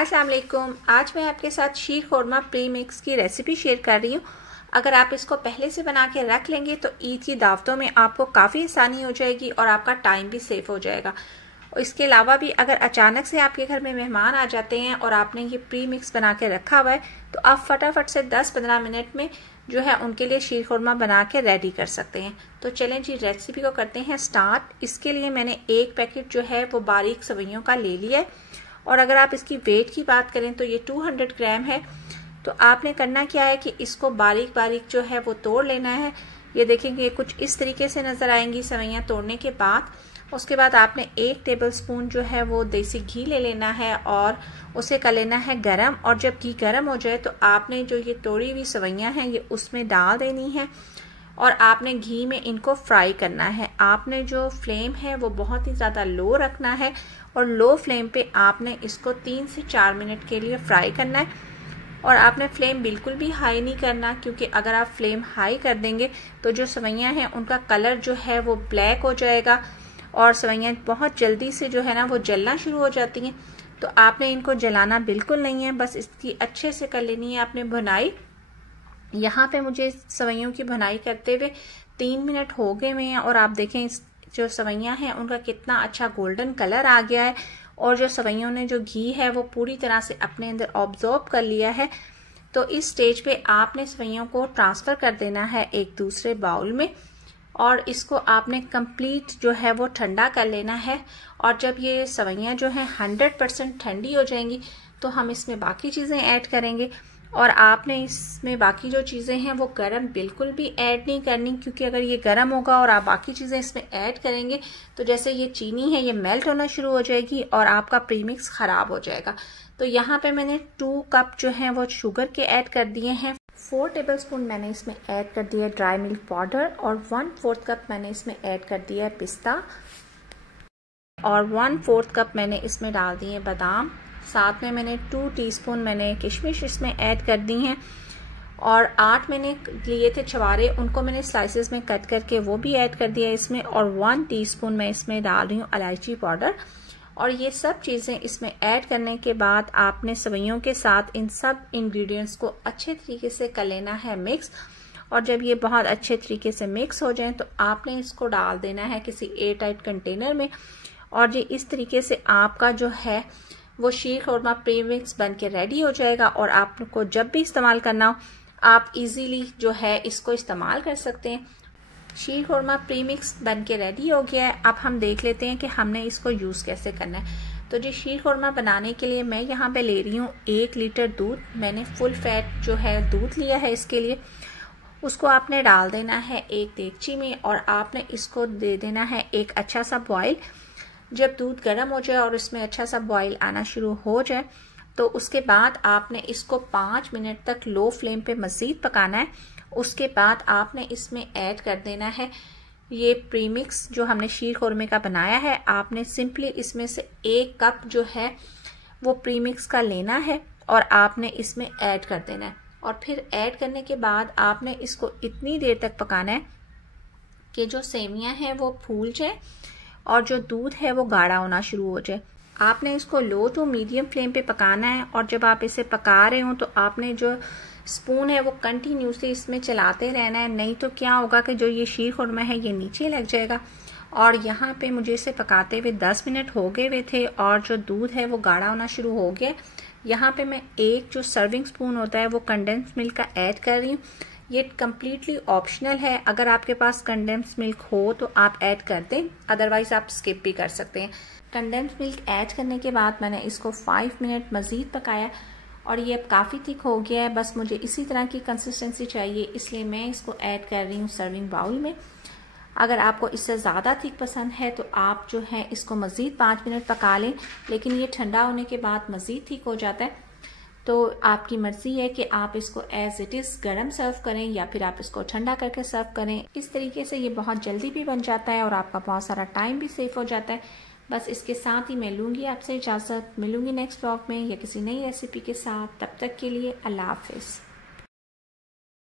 अस्सलाम वालेकुम। आज मैं आपके साथ शीर खोरमा प्री मिक्स की रेसिपी शेयर कर रही हूँ। अगर आप इसको पहले से बना के रख लेंगे तो ईद की दावतों में आपको काफ़ी आसानी हो जाएगी और आपका टाइम भी सेफ हो जाएगा। और इसके अलावा भी अगर अचानक से आपके घर में मेहमान आ जाते हैं और आपने ये प्री मिक्स बना के रखा हुआ है तो आप फटाफट से 10-15 मिनट में जो है उनके लिए शीर खोरमा बना के रेडी कर सकते हैं। तो चलें जी रेसिपी को करते हैं स्टार्ट। इसके लिए मैंने एक पैकेट जो है वो बारीक सवैयों का ले लिया है और अगर आप इसकी वेट की बात करें तो ये 200 ग्राम है। तो आपने करना क्या है कि इसको बारीक बारीक जो है वो तोड़ लेना है। ये देखेंगे कुछ इस तरीके से नज़र आएंगी सवैयाँ तोड़ने के बाद। उसके बाद आपने 1 टेबलस्पून जो है वो देसी घी ले लेना है और उसे कर लेना है गरम। और जब घी गरम हो जाए तो आपने जो ये तोड़ी हुई सवैयाँ हैं ये उसमें डाल देनी है और आपने घी में इनको फ्राई करना है। आपने जो फ्लेम है वो बहुत ही ज़्यादा लो रखना है और लो फ्लेम पे आपने इसको 3 से 4 मिनट के लिए फ्राई करना है। और आपने फ्लेम बिल्कुल भी हाई नहीं करना, क्योंकि अगर आप फ्लेम हाई कर देंगे तो जो सवैयाँ हैं उनका कलर जो है वो ब्लैक हो जाएगा और सवैयाँ बहुत जल्दी से जो है ना वो जलना शुरू हो जाती हैं। तो आपने इनको जलाना बिल्कुल नहीं है, बस इसकी अच्छे से कर लेनी है आपने भुनाई। यहाँ पे मुझे सवैयों की भुनाई करते हुए 3 मिनट हो गए हुए हैं और आप देखें इस जो सवैयाँ हैं उनका कितना अच्छा गोल्डन कलर आ गया है और जो सवैयों ने जो घी है वो पूरी तरह से अपने अंदर ऑब्जॉर्ब कर लिया है। तो इस स्टेज पे आपने सवैयों को ट्रांसफ़र कर देना है एक दूसरे बाउल में और इसको आपने कंप्लीट जो है वो ठंडा कर लेना है। और जब ये सवैयाँ जो हैं 100% ठंडी हो जाएंगी तो हम इसमें बाकी चीज़ें ऐड करेंगे। और आपने इसमें बाकी जो चीज़ें हैं वो गरम बिल्कुल भी ऐड नहीं करनी, क्योंकि अगर ये गरम होगा और आप बाकी चीज़ें इसमें ऐड करेंगे तो जैसे ये चीनी है ये मेल्ट होना शुरू हो जाएगी और आपका प्रीमिक्स ख़राब हो जाएगा। तो यहाँ पे मैंने 2 कप जो हैं वो शुगर के ऐड कर दिए हैं। 4 टेबलस्पून मैंने इसमें ऐड कर दिया है ड्राई मिल्क पाउडर और 1/4 कप मैंने इसमें ऐड कर दिया है पिस्ता और 1/4 कप मैंने इसमें डाल दिए बादाम। साथ में मैंने 2 टीस्पून मैंने किशमिश इसमें ऐड कर दी हैं और 8 मैंने लिए थे छवारे, उनको मैंने स्लाइसेस में कट करके वो भी ऐड कर दिया इसमें। और 1 टीस्पून मैं इसमें डाल रही हूँ इलायची पाउडर। और ये सब चीज़ें इसमें ऐड करने के बाद आपने सवैयों के साथ इन सब इंग्रेडिएंट्स को अच्छे तरीके से कर लेना है मिक्स। और जब ये बहुत अच्छे तरीके से मिक्स हो जाए तो आपने इसको डाल देना है किसी एयर टाइट कंटेनर में और ये इस तरीके से आपका जो है वो शीर खोरमा प्री मिक्स बन के रेडी हो जाएगा। और आपको जब भी इस्तेमाल करना हो आप इजीली जो है इसको इस्तेमाल कर सकते हैं। शीर खोरमा प्री मिक्स बन के रेडी हो गया है। अब हम देख लेते हैं कि हमने इसको यूज़ कैसे करना है। तो जी शीर खोरमा बनाने के लिए मैं यहाँ पे ले रही हूँ 1 लीटर दूध। मैंने फुल फैट जो है दूध लिया है इसके लिए। उसको आपने डाल देना है एक देगची में और आपने इसको दे देना है एक अच्छा सा बॉयल। जब दूध गर्म हो जाए और इसमें अच्छा सा बॉईल आना शुरू हो जाए तो उसके बाद आपने इसको 5 मिनट तक लो फ्लेम पे मज़ीद पकाना है। उसके बाद आपने इसमें ऐड कर देना है ये प्रीमिक्स जो हमने शीर खोरमे का बनाया है। आपने सिंपली इसमें से 1 कप जो है वो प्रीमिक्स का लेना है और आपने इसमें ऐड कर देना है। और फिर ऐड करने के बाद आपने इसको इतनी देर तक पकाना है कि जो सेवियाँ हैं वो फूल जाए और जो दूध है वो गाढ़ा होना शुरू हो जाए। आपने इसको लो टू मीडियम फ्लेम पे पकाना है और जब आप इसे पका रहे हो तो आपने जो स्पून है वो कंटिन्यूसली इसमें चलाते रहना है, नहीं तो क्या होगा कि जो ये शीर खोरमा है ये नीचे लग जाएगा। और यहाँ पे मुझे इसे पकाते हुए 10 मिनट हो गए हुए थे और जो दूध है वो गाढ़ा होना शुरू हो गया। यहाँ पे मैं एक जो सर्विंग स्पून होता है वो कंडेंस मिल्क का ऐड कर रही हूँ। ये कम्प्लीटली ऑप्शनल है, अगर आपके पास कंडेंस मिल्क हो तो आप ऐड कर दें, अदरवाइज आप स्किप भी कर सकते हैं। कंडेंस मिल्क ऐड करने के बाद मैंने इसको 5 मिनट मज़ीद पकाया और ये अब काफ़ी थिक हो गया है। बस मुझे इसी तरह की कंसिस्टेंसी चाहिए, इसलिए मैं इसको ऐड कर रही हूँ सर्विंग बाउल में। अगर आपको इससे ज़्यादा थिक पसंद है तो आप जो है इसको मज़ीद 5 मिनट पका लें, लेकिन ये ठंडा होने के बाद मज़ीद थिक हो जाता है। तो आपकी मर्ज़ी है कि आप इसको एज़ इट इज़ गरम सर्व करें या फिर आप इसको ठंडा करके सर्व करें। इस तरीके से ये बहुत जल्दी भी बन जाता है और आपका बहुत सारा टाइम भी सेव हो जाता है। बस इसके साथ ही मैं लूँगी आपसे इजाज़त। मिलूँगी नेक्स्ट व्लॉग में या किसी नई रेसिपी के साथ। तब तक के लिए अल्लाह हाफ़िज़।